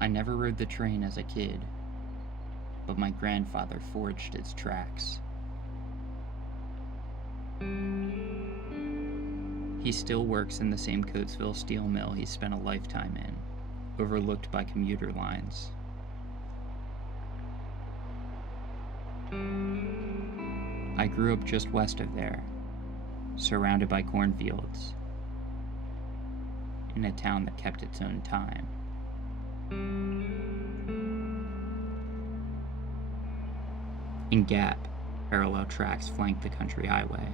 I never rode the train as a kid, but my grandfather forged its tracks. He still works in the same Coatesville steel mill he spent a lifetime in, overlooked by commuter lines. I grew up just west of there, surrounded by cornfields, in a town that kept its own time. In Gap, parallel tracks flanked the country highway.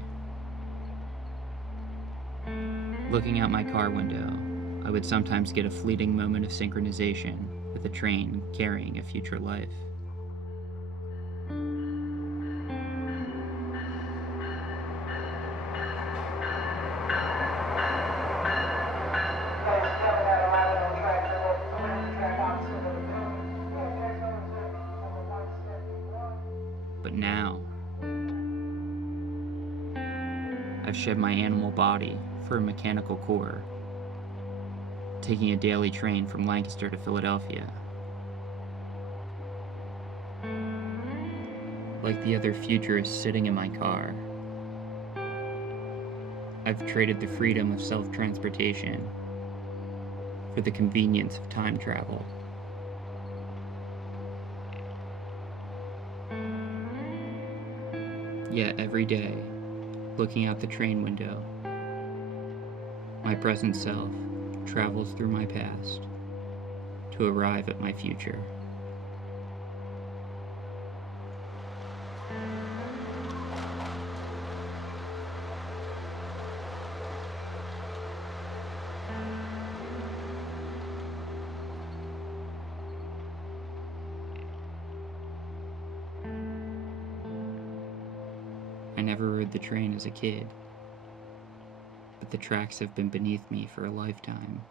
Looking out my car window, I would sometimes get a fleeting moment of synchronization with a train carrying a future life. But now, I've shed my animal body for a mechanical core, taking a daily train from Lancaster to Philadelphia. Like the other futurists sitting in my car, I've traded the freedom of self-transportation for the convenience of time travel. Yet every day, looking out the train window, my present self travels through my past to arrive at my future. I never rode the train as a kid, but the tracks have been beneath me for a lifetime.